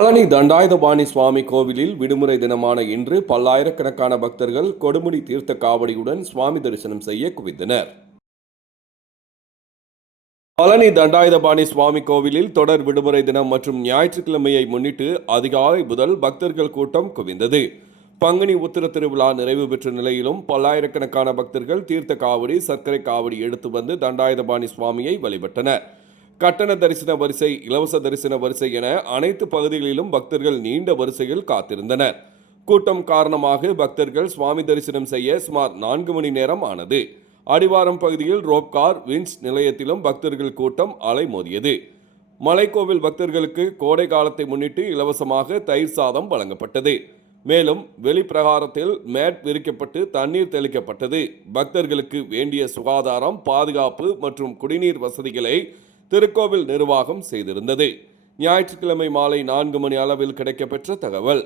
பழனி தண்டாயுதபாணி சுவாமி கோவிலில் விடுமுறை தினமான இன்று பல்லாயிரக்கணக்கான பக்தர்கள் கொடுமுடி தீர்த்த காவடியுடன் சுவாமி தரிசனம் செய்ய குவிந்தனர். பழனி தண்டாயுதபாணி சுவாமி கோவிலில் தொடர் விடுமுறை தினம் மற்றும் ஞாயிற்றுக்கிழமையை முன்னிட்டு அதிகாலை முதல் பக்தர்கள் கூட்டம் குவிந்தது. பங்குனி உத்திர திருவிழா நிறைவு பெற்ற நிலையிலும் பல்லாயிரக்கணக்கான பக்தர்கள் தீர்த்த காவடி, சர்க்கரை காவடி எடுத்து வந்து தண்டாயுதபாணி சுவாமியை வழிபட்டனர். கட்டண தரிசன வரிசை, இலவச தரிசன வரிசை என அனைத்து பகுதிகளிலும் பக்தர்கள் நீண்ட வரிசையில் காத்திருந்தனர். கூட்டம் காரணமாக பக்தர்கள் சுவாமி தரிசனம் செய்ய சுமார் 4 மணி நேரம் ஆனது. அடிவாரம் பகுதியில் ரோப்கார், வின்ஸ் நிலையத்திலும் பக்தர்கள் கூட்டம் அலைமோதியது. மலைக்கோவில் பக்தர்களுக்கு கோடை காலத்தை முன்னிட்டு இலவசமாக தயிர் சாதம் வழங்கப்பட்டது. மேலும் வெளிப்பிரகாரத்தில் மேட் விரிக்கப்பட்டு தண்ணீர் தெளிக்கப்பட்டது. பக்தர்களுக்கு வேண்டிய சுகாதாரம், பாதுகாப்பு மற்றும் குடிநீர் வசதிகளை திருக்கோவில் நிர்வாகம் செய்திருந்தது. ஞாயிற்றுக்கிழமை மாலை 4 மணி அளவில் கிடைக்கப்பெற்ற தகவல்.